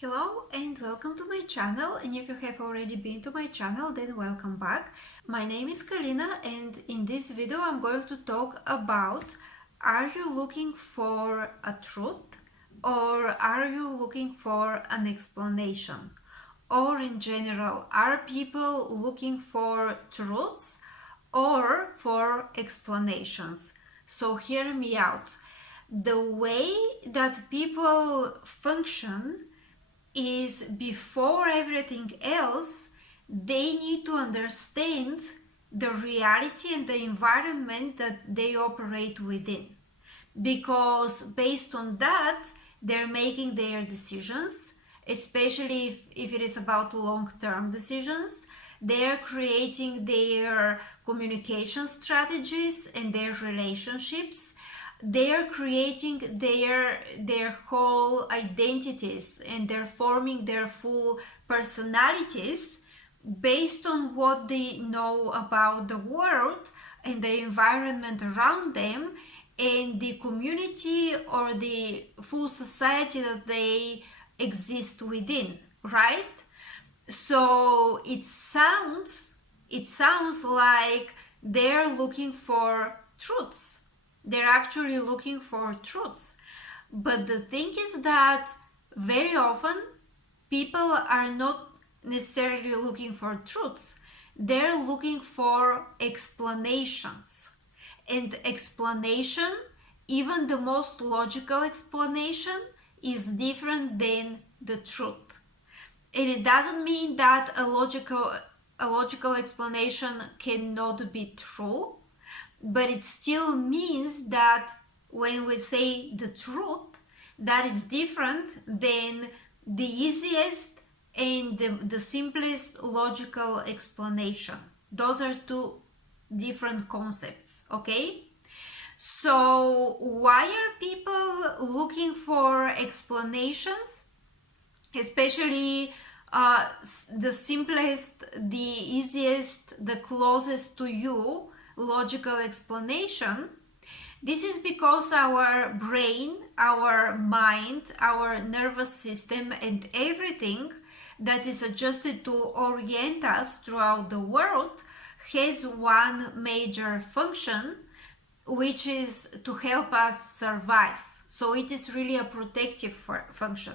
Hello and welcome to my channel, and if you have already been to my channel, then welcome back. My name is Kalina, and in this video I'm going to talk about, are you looking for a truth or are you looking for an explanation? Or in general, are people looking for truths or for explanations? So hear me out. The way that people function is, before everything else, they need to understand the reality and the environment that they operate within. Because based on that, they're making their decisions, especially if it is about long-term decisions. They're creating their communication strategies and their relationships. They're creating their whole identities, and they're forming their full personalities based on what they know about the world and the environment around them and the community or the full society that they exist within, right? So it sounds like they're looking for truths. They're actually looking for truths. But the thing is that very often people are not necessarily looking for truths. They're looking for explanations. And explanation, even the most logical explanation, is different than the truth. And it doesn't mean that a logical explanation cannot be true, but it still means that when we say the truth, that is different than the easiest and the simplest logical explanation. Those are two different concepts, okay? So why are people looking for explanations? Especially the simplest, the easiest, the closest to you logical explanation. This is because our brain, our mind, our nervous system, and everything that is adjusted to orient us throughout the world has one major function, which is to help us survive. So it is really a protective function.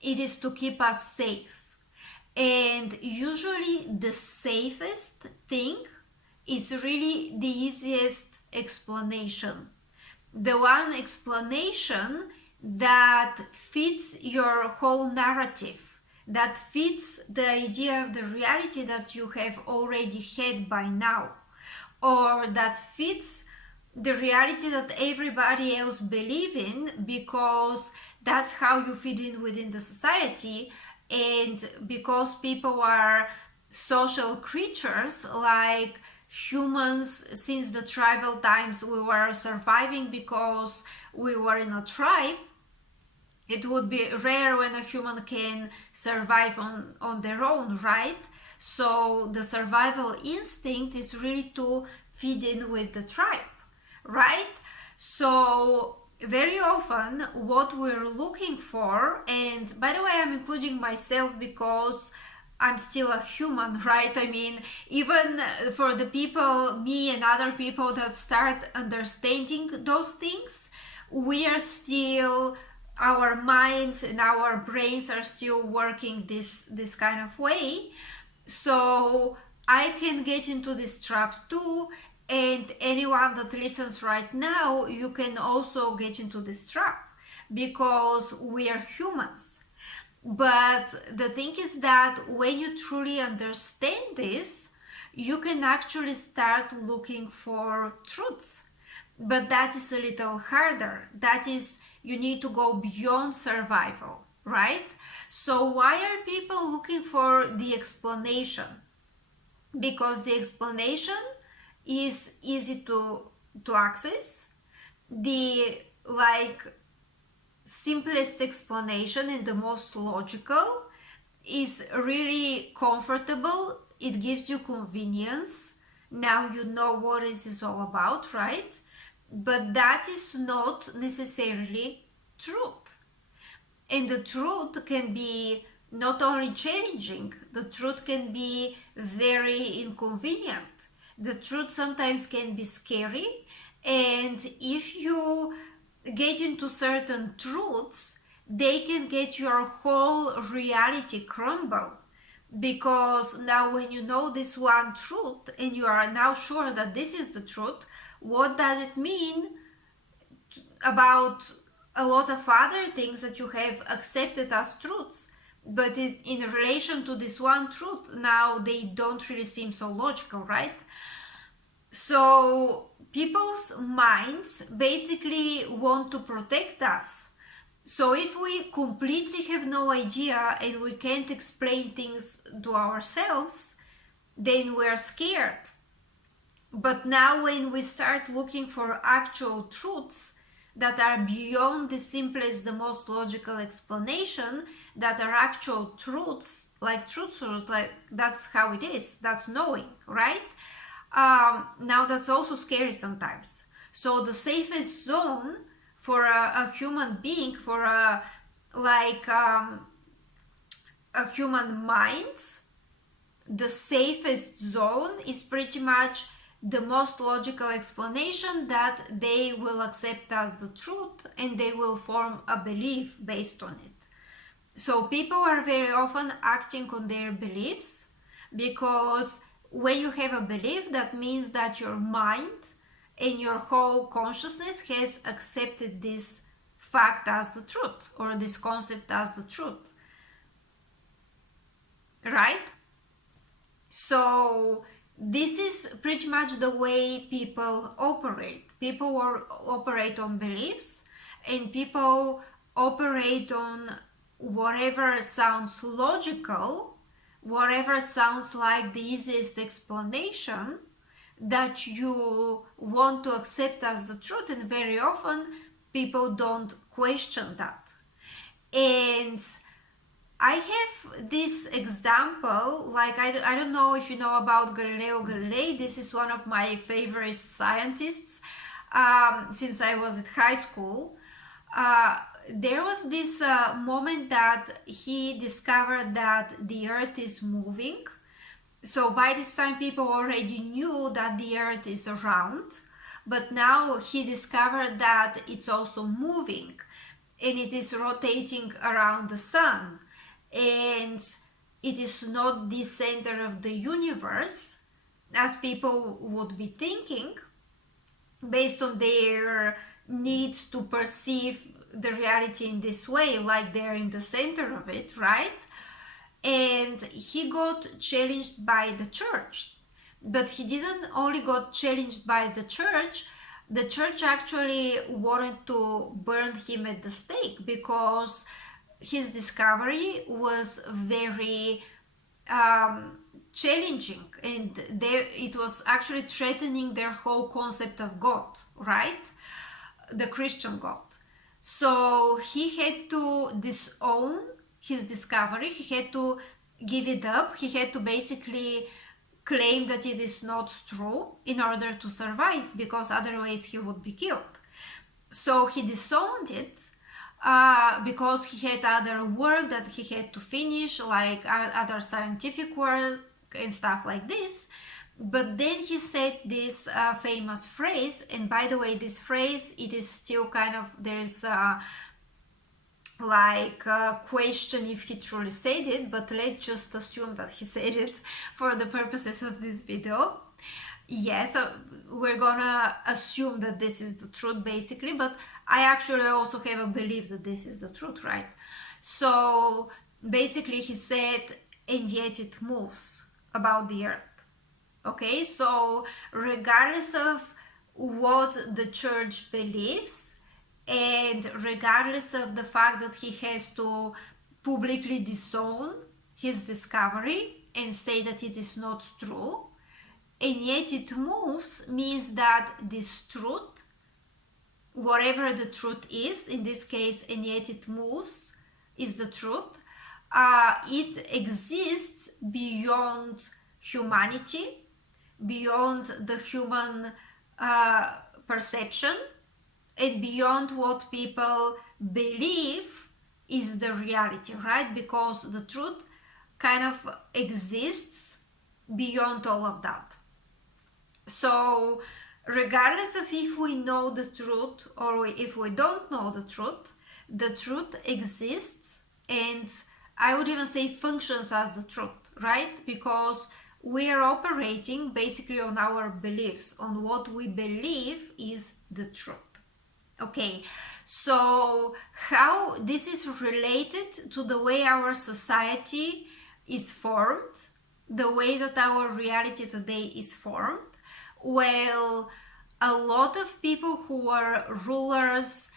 It is to keep us safe. And usually the safest thing is really the easiest explanation. The one explanation that fits your whole narrative, that fits the idea of the reality that you have already had by now, or that fits the reality that everybody else believe in, because that's how you fit in within the society, and because people are social creatures, like humans. Since the tribal times, we were surviving because we were in a tribe. It would be rare when a human can survive on their own, right? So the survival instinct is really to fit in with the tribe, right? So very often what we're looking for, and by the way, I'm including myself because I'm still a human, right? I mean, even for the people, me and other people that start understanding those things, we are still, our minds and our brains are still working this kind of way. So I can get into this trap too, and anyone that listens right now, you can also get into this trap, because we are humans. But the thing is that when you truly understand this, you can actually start looking for truths. But that is a little harder. That is, you need to go beyond survival, right? So why are people looking for the explanation? Because the explanation is easy to access. The simplest explanation and the most logical is really comfortable. It gives you convenience. Now you know what this is all about, right? But that is not necessarily truth. And the truth can be not only challenging, the truth can be very inconvenient. The truth sometimes can be scary, and if you get into certain truths, they can get your whole reality crumble. Because now, when you know this one truth and you are now sure that this is the truth, what does it mean about a lot of other things that you have accepted as truths? But in relation to this one truth, now they don't really seem so logical, right? So people's minds basically want to protect us. So if we completely have no idea and we can't explain things to ourselves, then we're scared. But now, when we start looking for actual truths that are beyond the simplest, the most logical explanation, that are actual truths, like like that's how it is, that's knowing, right? Now that's also scary sometimes. So the safest zone for a human being, for a human mind, the safest zone is pretty much the most logical explanation that they will accept as the truth, and they will form a belief based on it. So people are very often acting on their beliefs, because when you have a belief, that means that your mind and your whole consciousness has accepted this fact as the truth, or this concept as the truth, right? So this is pretty much the way people operate. People operate on beliefs, and people operate on whatever sounds logical, whatever sounds like the easiest explanation that you want to accept as the truth. And very often people don't question that. And I have this example, like I don't know if you know about Galileo Galilei. This is one of my favorite scientists since I was at high school. There was this moment that he discovered that the earth is moving. So by this time people already knew that the earth is round, but now he discovered that it's also moving, and it is rotating around the sun, and it is not the center of the universe as people would be thinking, based on their need to perceive the reality in this way, like they're in the center of it, right? And he got challenged by the church. But he didn't only got challenged by the church actually wanted to burn him at the stake, because his discovery was very challenging, and it was actually threatening their whole concept of God, right? The Christian God. So he had to disown his discovery, he had to give it up, he had to basically claim that it is not true in order to survive, because otherwise he would be killed. So he disowned it because he had other work that he had to finish, like other scientific work and stuff like this. But then he said this famous phrase, and by the way, this phrase, it is still kind of, there's like a question if he truly said it, but let's just assume that he said it for the purposes of this video. Yes, we're gonna assume that this is the truth basically, but I actually also have a belief that this is the truth, right? So basically he said, and yet it moves about the earth. Okay, so regardless of what the church believes, and regardless of the fact that he has to publicly disown his discovery and say that it is not true, and yet it moves, means that this truth, whatever the truth is, in this case, and yet it moves, is the truth. It exists beyond humanity, beyond the human perception, and beyond what people believe is the reality, right? Because the truth kind of exists beyond all of that. So regardless of if we know the truth or if we don't know the truth exists, and I would even say functions as the truth, right? Because we are operating basically on our beliefs, on what we believe is the truth. Okay, so how this is related to the way our society is formed, the way that our reality today is formed. Well, a lot of people who are rulers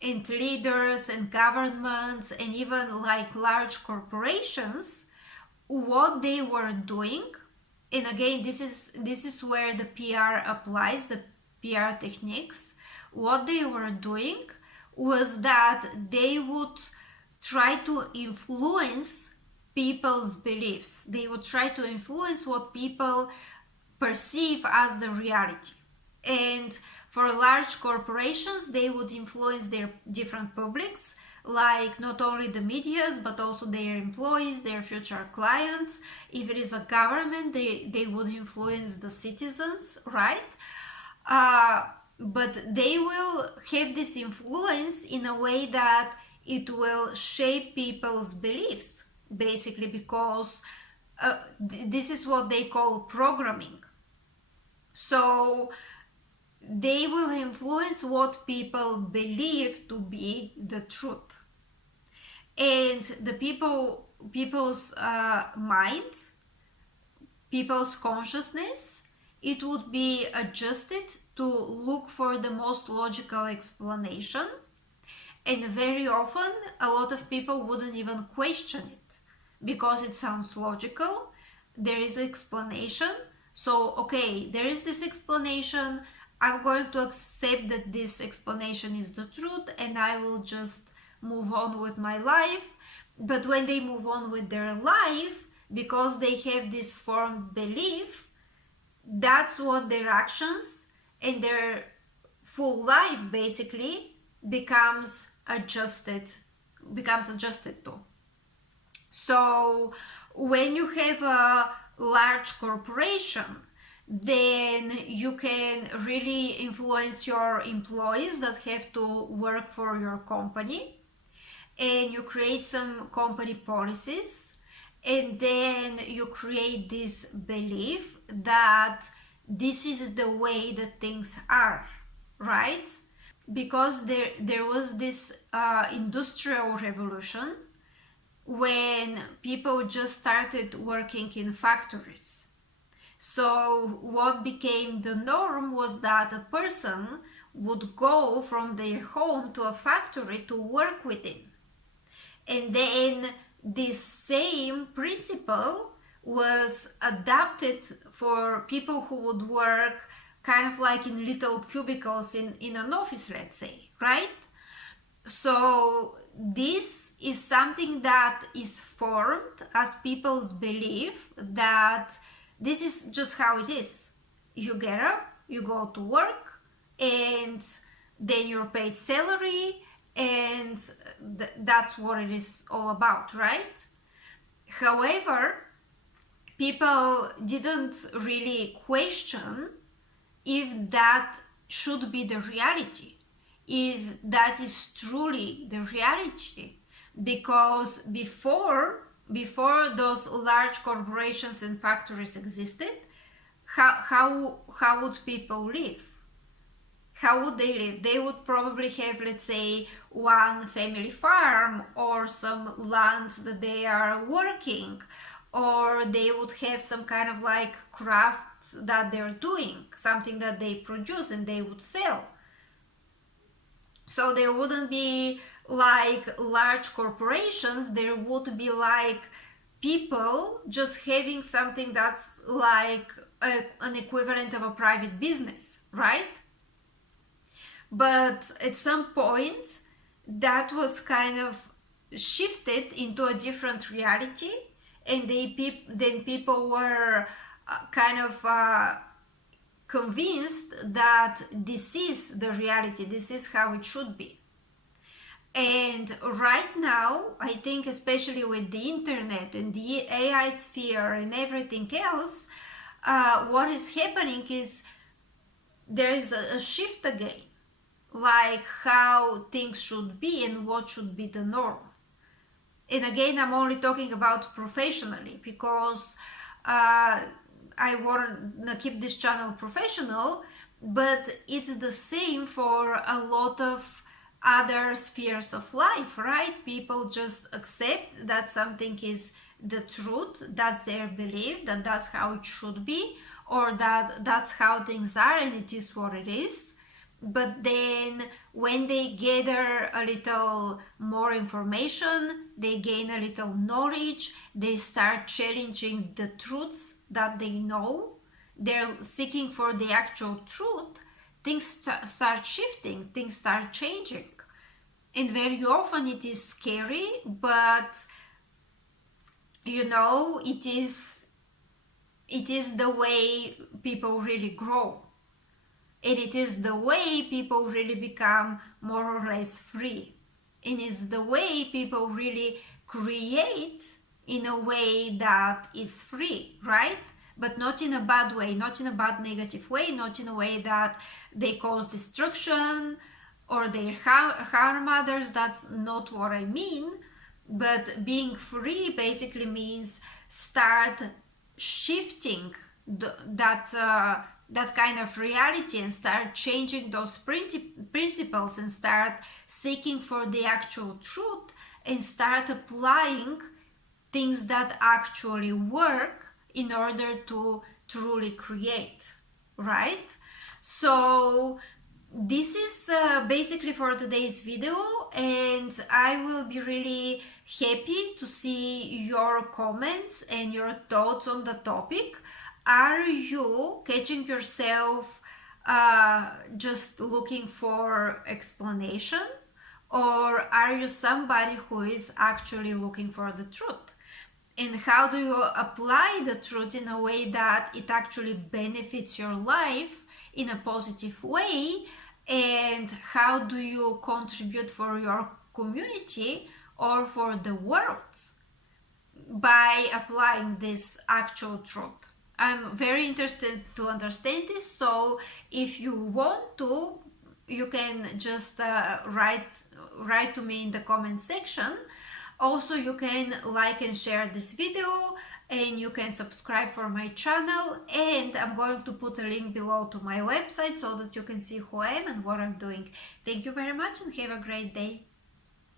and leaders and governments and even like large corporations, what they were doing, and again this is where the PR applies, the PR techniques. What they were doing was that they would try to influence people's beliefs. They would try to influence what people perceive as the reality. And for large corporations, they would influence their different publics, like not only the medias, but also their employees, their future clients. If it is a government, they would influence the citizens, right? But they will have this influence in a way that it will shape people's beliefs, basically, because this is what they call programming. So they will influence what people believe to be the truth, and the people's minds, people's consciousness, it would be adjusted to look for the most logical explanation, and very often a lot of people wouldn't even question it because it sounds logical. There is an explanation, so okay, there is this explanation, I'm going to accept that this explanation is the truth and I will just move on with my life. But when they move on with their life, because they have this formed belief, that's what their actions and their full life basically becomes adjusted to. So when you have a large corporation, then you can really influence your employees that have to work for your company, and you create some company policies, and then you create this belief that this is the way that things are, right? Because there was this industrial revolution when people just started working in factories. So what became the norm was that a person would go from their home to a factory to work within. And then this same principle was adapted for people who would work kind of like in little cubicles in an office, let's say, right? So this is something that is formed as people's belief that this is just how it is. You get up, you go to work, and then you're paid salary, and that's what it is all about, right? However, people didn't really question if that should be the reality, if that is truly the reality, because before those large corporations and factories existed, how would people live? How would they live? They would probably have, let's say, one family farm or some land that they are working, or they would have some kind of like crafts that they're doing, something that they produce and they would sell. So there wouldn't be like large corporations, there would be like people just having something that's like an equivalent of a private business, right? But at some point that was kind of shifted into a different reality, and then people were kind of convinced that this is the reality, this is how it should be. And right now, I think especially with the internet and the AI sphere and everything else, what is happening is there is a shift again, like how things should be and what should be the norm. And again, I'm only talking about professionally because I want to keep this channel professional, but it's the same for a lot of other spheres of life, right? People just accept that something is the truth, that's their belief, that that's how it should be, or that that's how things are and it is what it is. But then when they gather a little more information, they gain a little knowledge, they start challenging the truths that they know, they're seeking for the actual truth, things start shifting, things start changing. And very often it is scary, but it is the way people really grow. And it is the way people really become more or less free. And it's the way people really create in a way that is free, right? But not in a bad way, not in a bad negative way, not in a way that they cause destruction or they harm others. That's not what I mean. But being free basically means start shifting that kind of reality and start changing those principles and start seeking for the actual truth and start applying things that actually work in order to truly create, right? So this is basically for today's video, and I will be really happy to see your comments and your thoughts on the topic. Are you catching yourself just looking for explanation, or are you somebody who is actually looking for the truth? And how do you apply the truth in a way that it actually benefits your life in a positive way? And how do you contribute for your community or for the world by applying this actual truth? I'm very interested to understand this, so if you want to, you can just write to me in the comment section. Also, you can like and share this video, and you can subscribe for my channel, and I'm going to put a link below to my website so that you can see who I am and what I'm doing. Thank you very much and have a great day.